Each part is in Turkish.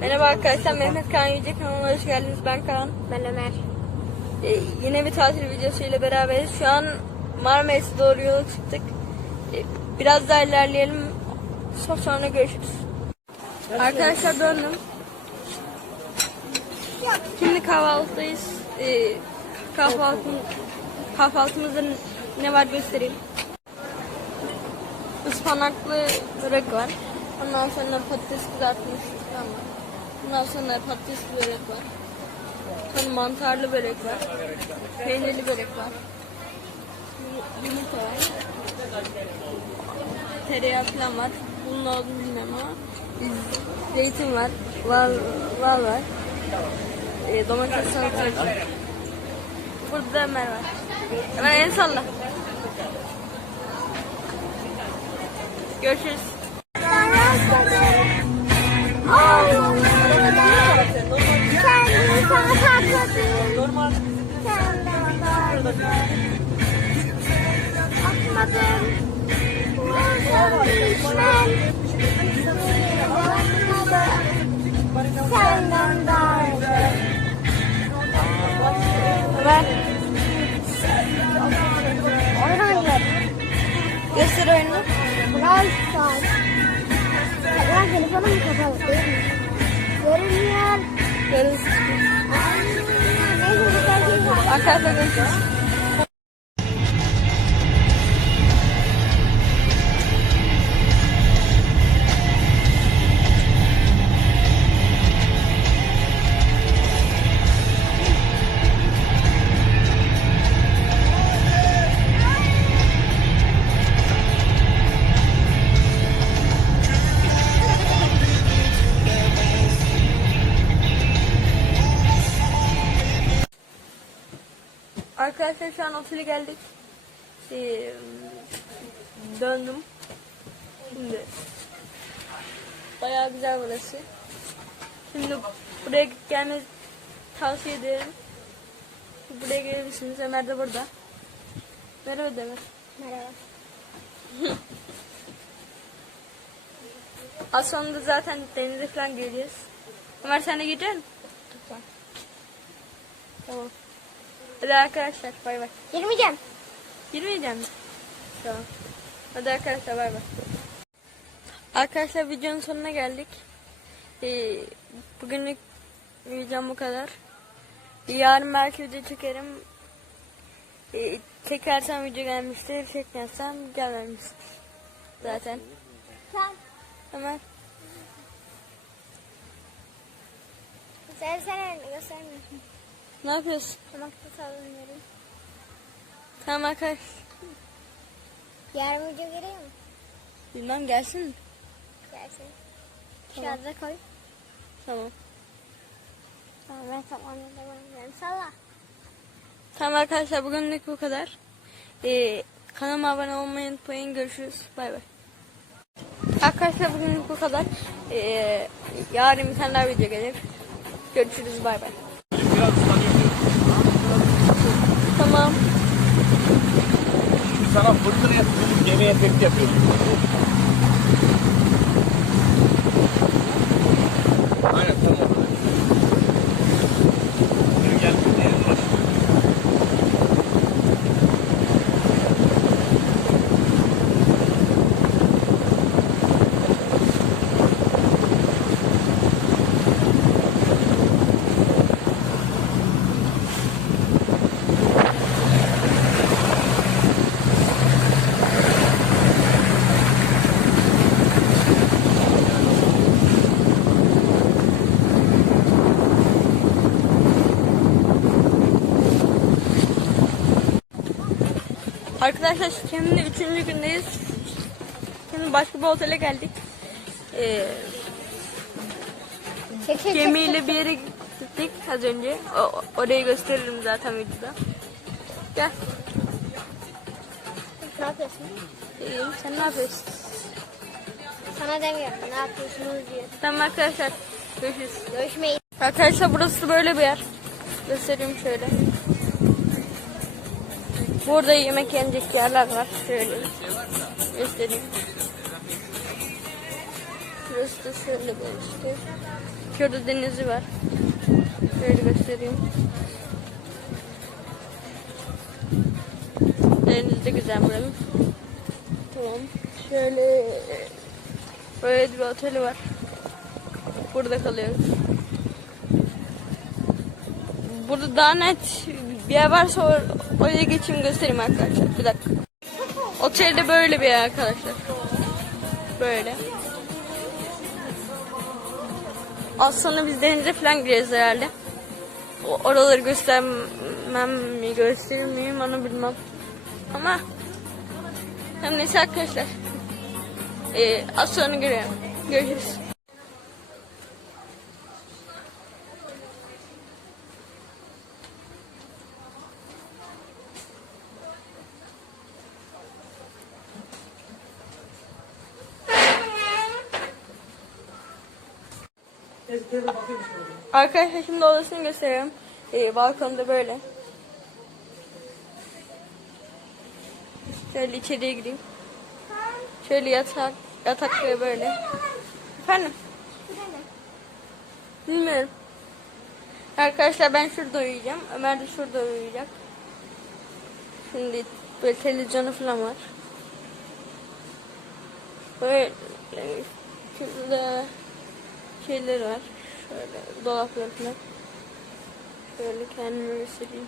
Merhaba arkadaşlar, Mehmet Kaan Yüce kanalına hoş geldiniz. Ben Kaan. Ben Ömer. Ee, yine bir tatil videosuyla beraberiz. Şu an Marmaris'e doğru yola çıktık. Ee, biraz daha ilerleyelim. So- Sonra görüşürüz. Arkadaşlar döndüm. Şimdi kahvaltıdayız. Ee, kahvaltım, kahvaltımızda ne var göstereyim. Ispanaklı börek var. Ondan sonra patates kızartmış falan var. Ondan sonra patates börek var. Sonra mantarlı börek var. Peynirli börek var. Yu- Yumurta var. Tereyağı falan var. Bunun adını bilmiyorum ama. Zeytin var. Val, val var. E, domates salatalık var. Burada da Ömer var. Ömer el salla. Görüşürüz. Atmadım. Vurdum düşman. Senden daha kadar Arkadaşlar görüşürüz. Arkadaşlar şu an otele geldik. Ee, döndüm. Şimdi bayağı güzel burası. Şimdi buraya gelmenizi tavsiye ederim. Buraya gelebilirsiniz. Ömer de burada. Merhaba Demir. Merhaba. Az sonra da zaten denize falan geleceğiz. Ömer sen de girecek misin? Tamam. Hadi arkadaşlar bay bay. Girmeyeceğim. Girmeyeceğim? Tamam. Hadi arkadaşlar bay bay. Arkadaşlar videonun sonuna geldik. Ee, bugünlük videom bu kadar. Yarın belki video çekerim. Ee, çekersem video gelmiştir. Çekmezsem gelmemiştir. Zaten. Sen. Hemen. Sen sen göstermiyorsun. Ne yapıyorsun? Hamakta sallanıyorum. Tamam arkadaş. Yarın video geliyor mu? Bilmem gelsin mi? Gelsin. Tamam. Şurada koy. Tamam. Tamam ben devam ediyorum. Salla. Tamam arkadaşlar bugünlük bu kadar. Ee, kanalıma abone olmayı unutmayın. Görüşürüz. Bay bay. Arkadaşlar bugünlük bu kadar. Ee, yarın bir tane daha video gelir. Görüşürüz. Bay bay. Tamam. Sana fırtına yapıyorum, gemi efekti yapıyorum. Arkadaşlar şimdi üçüncü gündeyiz. Şimdi başka bir otele geldik. Ee, Çek çek gemiyle bir yere gittik az önce. O, orayı gösteririm zaten videoda. Gel. Ne yapıyorsun? İyiyim. Sen ne yapıyorsun? Sana demiyorum. Ne yapıyorsunuz diyor. Tamam arkadaşlar. Görüşürüz. Görüşmeyin. Arkadaşlar burası böyle bir yer. Göstereyim şöyle. Burada yemek yenecek yerler var. Şöyle göstereyim. Burası da şöyle böyle işte. Şurada denizi var. Şöyle göstereyim. Deniz de güzel buranın. Tamam. Şöyle böyle bir oteli var. Burada kalıyoruz. Burada daha net bir yer varsa oraya geçeyim göstereyim arkadaşlar. Bir dakika. Otelde böyle bir yer arkadaşlar. Böyle. Az sonra biz denize falan gireceğiz herhalde. Oraları göstermem mi gösterir miyim onu bilmem. Ama hem neyse arkadaşlar. Ee, az sonra görüyorum. Görüşürüz. Arkadaşlar şimdi odasını gösteriyorum. Ee, balkonda böyle. Şöyle içeriye gireyim. Şöyle yatak, yatak ve böyle. Efendim? Bilmiyorum. Arkadaşlar ben şurada uyuyacağım. Ömer de şurada uyuyacak. Şimdi böyle televizyonu falan var. Böyle şurada şeyler var. Şöyle dolaplar falan. Şöyle kendimi göstereyim.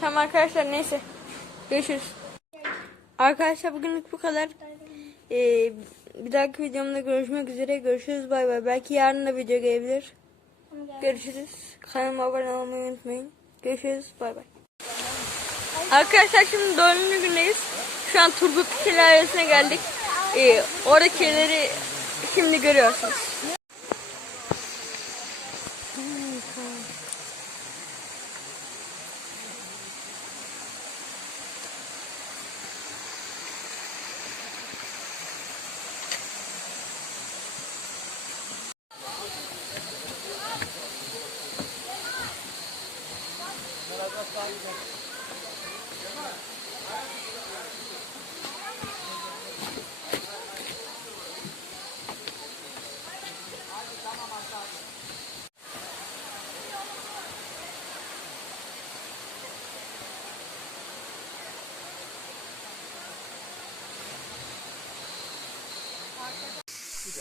Tamam arkadaşlar neyse. Görüşürüz. Arkadaşlar bugünlük bu kadar. Ee, bir dahaki videomda görüşmek üzere. Görüşürüz bay bay. Belki yarın da video gelebilir. Görüşürüz. Kanalıma abone olmayı unutmayın. Görüşürüz. Bay bay. Arkadaşlar şimdi dördüncü gündeyiz. Şu an Turgut Şelalesi'ne geldik. Ee, oradakileri şimdi görüyorsunuz.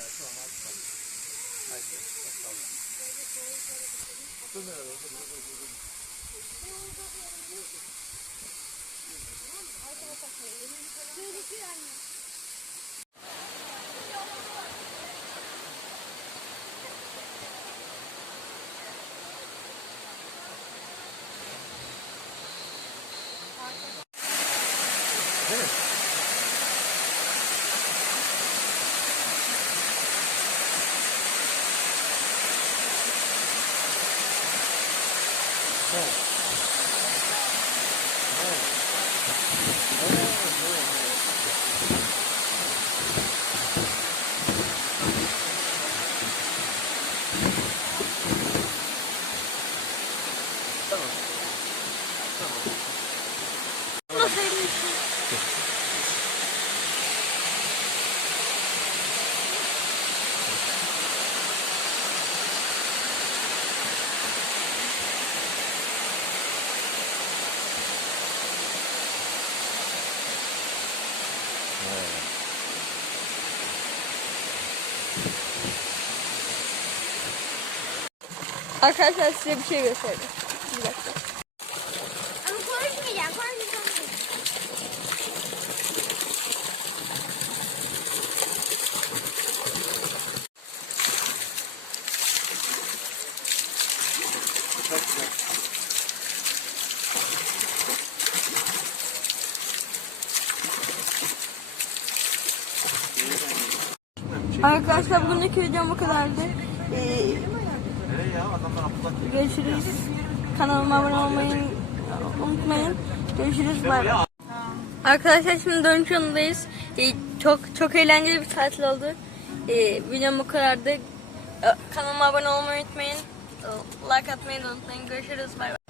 ihtiyacı ona tutalım. Haydi, bakalım. Dur dur dur dur dur dur. Arkadaşlar size bir şey göstereyim. Bir dakika. Ama konuşmayacağım. Konuşmayacağım. Arkadaşlar bugünkü videom bu kadardı. Ee, görüşürüz. Kanalıma abone olmayı unutmayın. Görüşürüz. Bay bay. Arkadaşlar şimdi dönüş yolundayız. Ee, çok çok eğlenceli bir tatil oldu. Ee, videom bu kadardı. Ee, Kanalıma abone olmayı unutmayın. Like atmayı da unutmayın. Görüşürüz. Bay bay.